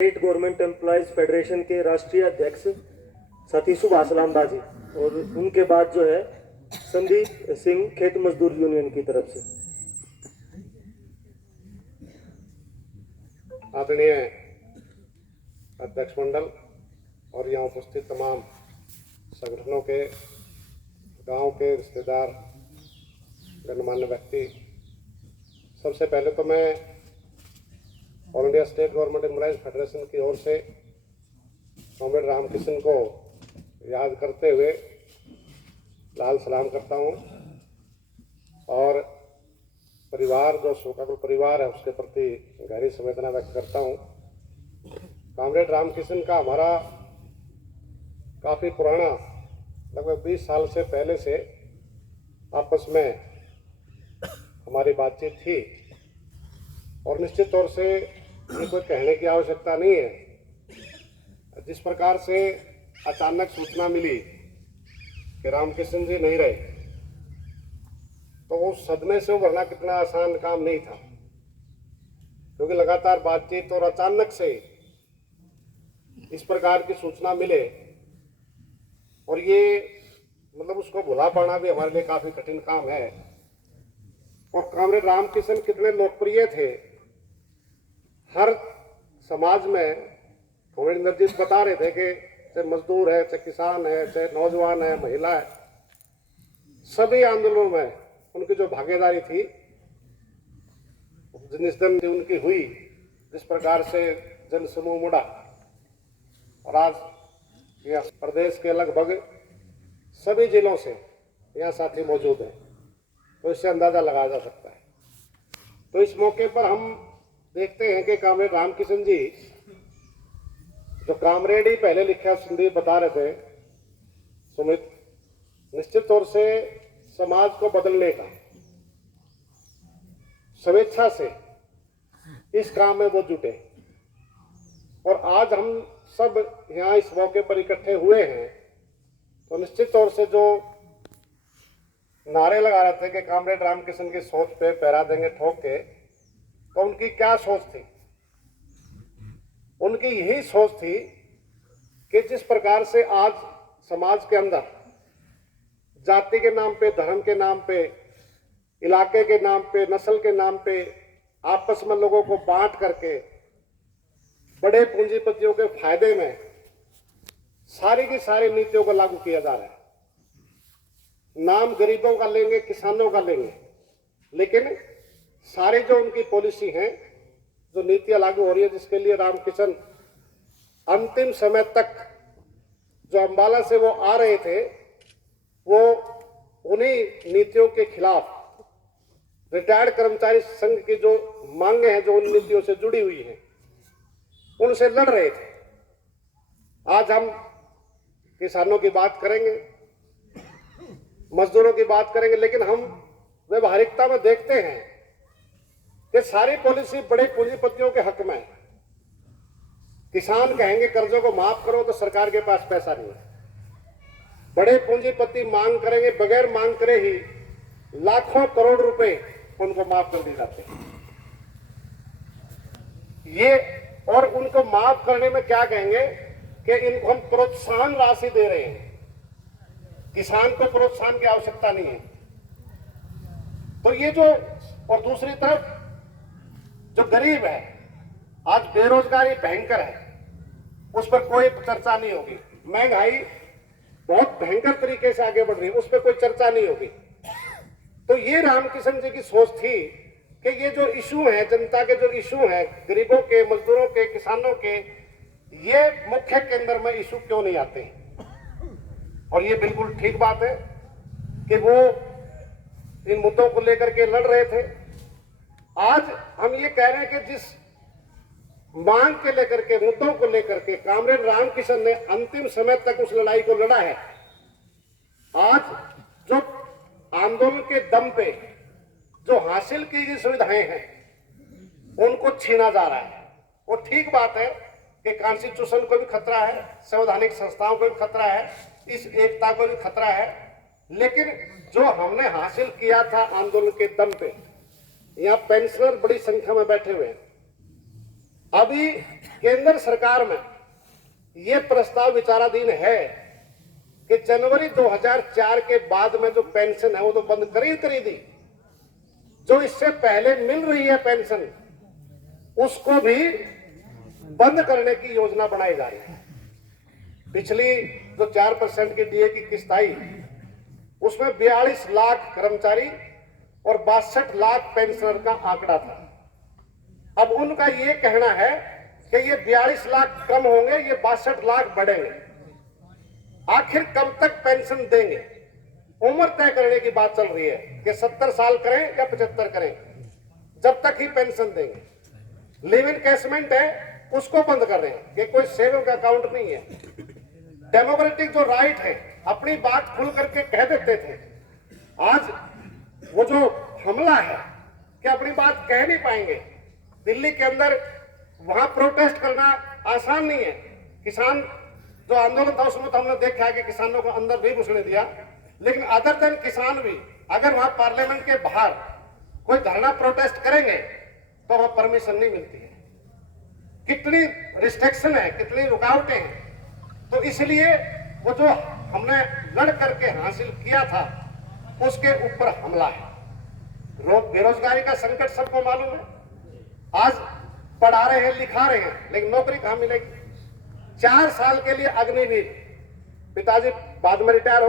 State government employees federation के राष्ट्रीय अध्यक्ष साथी सुभाष लांबा जी और उनके बाद जो है संदीप सिंह खेत मजदूर यूनियन की तरफ से। आदरणीय अध्यक्ष मंडल और यहाँ उपस्थित तमाम संगठनों के, गांव के रिश्तेदार, गणमान्य व्यक्ति, सबसे पहले तो मैं all India state government employees federation की ओर से कॉमरेड रामकिशन को याद करते हुए लाल सलाम करता हूँ और परिवार, जो शोकाकुल परिवार है, उसके प्रति गहरी संवेदना व्यक्त करता हूँ। कॉमरेड रामकिशन का हमारा काफ़ी पुराना, लगभग 20 साल से पहले से आपस में हमारी बातचीत थी और निश्चित तौर से ये कोई कहने की आवश्यकता नहीं है। जिस प्रकार से अचानक सूचना मिली कि रामकिशन जी नहीं रहे, तो उस सदमे से उभरना कितना आसान काम नहीं था, क्योंकि लगातार बातचीत और अचानक से इस प्रकार की सूचना मिले और ये मतलब उसको भुला पाना भी हमारे लिए काफ़ी कठिन काम है। और कॉमरेड रामकिशन कितने लोकप्रिय थे हर समाज में। कॉमरेड इंद्रजीत बता रहे थे कि चाहे मजदूर है, चाहे किसान है, चाहे नौजवान है, महिला है, सभी आंदोलनों में उनकी जो भागीदारी थी, जिस दिन उनकी हुई, जिस प्रकार से जन समूह मुड़ा, और आज यह प्रदेश के लगभग सभी जिलों से यहाँ साथी मौजूद हैं, तो इससे अंदाजा लगाया जा सकता है। तो इस मौके पर हम देखते हैं कि कॉमरेड रामकिशन जी, जो कॉमरेड ही पहले लिखा, संदीप बता रहे थे, सुमित, निश्चित तौर से समाज को बदलने का स्वेच्छा से इस काम में वो जुटे। और आज हम सब यहाँ इस मौके पर इकट्ठे हुए हैं, तो निश्चित तौर से जो नारे लगा रहे थे कि कॉमरेड रामकिशन की सोच पे पहरा देंगे ठोक के, तो उनकी क्या सोच थी? उनकी यही सोच थी कि जिस प्रकार से आज समाज के अंदर जाति के नाम पे, धर्म के नाम पे, इलाके के नाम पे, नस्ल के नाम पे आपस में लोगों को बांट करके बड़े पूंजीपतियों के फायदे में सारी की सारी नीतियों को लागू किया जा रहा है। नाम गरीबों का लेंगे, किसानों का लेंगे, लेकिन सारी जो उनकी पॉलिसी है, जो नीतियां लागू हो रही है, जिसके लिए रामकिशन अंतिम समय तक जो अंबाला से वो आ रहे थे, वो उन्हीं नीतियों के खिलाफ रिटायर्ड कर्मचारी संघ की जो मांगे हैं, जो उन नीतियों से जुड़ी हुई हैं, उनसे लड़ रहे थे। आज हम किसानों की बात करेंगे, मजदूरों की बात करेंगे, लेकिन हम व्यवहारिकता में देखते हैं कि सारी पॉलिसी बड़े पूंजीपतियों के हक में है। किसान कहेंगे कर्जों को माफ करो, तो सरकार के पास पैसा नहीं है। बड़े पूंजीपति मांग करेंगे, बगैर मांग करे ही लाखों करोड़ रुपए उनको माफ कर दिए जाते हैं। ये और उनको माफ करने में क्या कहेंगे कि इनको हम प्रोत्साहन राशि दे रहे हैं। किसान को प्रोत्साहन की आवश्यकता नहीं है। तो ये जो, और दूसरी तरफ जो गरीब है, आज बेरोजगारी भयंकर है, उस पर कोई चर्चा नहीं होगी। महंगाई बहुत भयंकर तरीके से आगे बढ़ रही है, उस पर कोई चर्चा नहीं होगी। तो ये रामकिशन जी की सोच थी कि ये जो इशू है, जनता के जो इशू है, गरीबों के, मजदूरों के, किसानों के, ये मुख्य केंद्र में इशू क्यों नहीं आते हैं। और ये बिल्कुल ठीक बात है कि वो इन मुद्दों को लेकर के लड़ रहे थे। आज हम ये कह रहे हैं कि जिस मांग के लेकर के, मुद्दों को लेकर के कॉमरेड रामकिशन ने अंतिम समय तक उस लड़ाई को लड़ा है, आज जो आंदोलन के दम पे जो हासिल की गई सुविधाएं हैं, उनको छीना जा रहा है। वो ठीक बात है कि कॉन्स्टिट्यूशन को भी खतरा है, संवैधानिक संस्थाओं को भी खतरा है, इस एकता को भी खतरा है, लेकिन जो हमने हासिल किया था आंदोलन के दम पे, यहाँ पेंशनर बड़ी संख्या में बैठे हुए हैं, अभी केंद्र सरकार में ये प्रस्ताव विचाराधीन है कि जनवरी 2004 के बाद में जो पेंशन है वो तो बंद करी दी, जो इससे पहले मिल रही है पेंशन उसको भी बंद करने की योजना बनाई जा रही है। पिछली जो 4% की डीए की किस्त आई उसमें 42 लाख कर्मचारी और 62 लाख पेंशनर का आंकड़ा था। अब उनका ये कहना है कि ये 42 लाख कम होंगे, ये 62 लाख बढ़ेंगे। आखिर कब तक पेंशन देंगे? उम्र तय करने की बात चल रही है कि 70 साल करें या 75 करें, जब तक ही पेंशन देंगे। लिव इन कैशमेंट है उसको बंद कर रहे हैं कि कोई सेविंग अकाउंट नहीं है। डेमोक्रेटिक जो राइट है अपनी बात खुल करके कह देते थे, आज वो जो हमला है कि अपनी बात कह नहीं पाएंगे। दिल्ली के अंदर वहां प्रोटेस्ट करना आसान नहीं है। किसान जो आंदोलन था उसमें तो हमने देखा है कि किसानों को अंदर नहीं घुसने दिया, लेकिन अदर देन किसान भी अगर वहां पार्लियामेंट के बाहर कोई धरना प्रोटेस्ट करेंगे तो वहां परमिशन नहीं मिलती है। कितनी रिस्ट्रिक्शन है, कितनी रुकावटें हैं। तो इसलिए वो जो हमने लड़ करके हासिल किया था उसके ऊपर हमला है। बेरोजगारी का संकट सबको मालूम है। आज पढ़ा रहे हैं, लिखा रहे हैं, लेकिन नौकरी कहां मिलेगी? 4 साल के लिए अग्निवीर, पिताजी बाद में रिटायर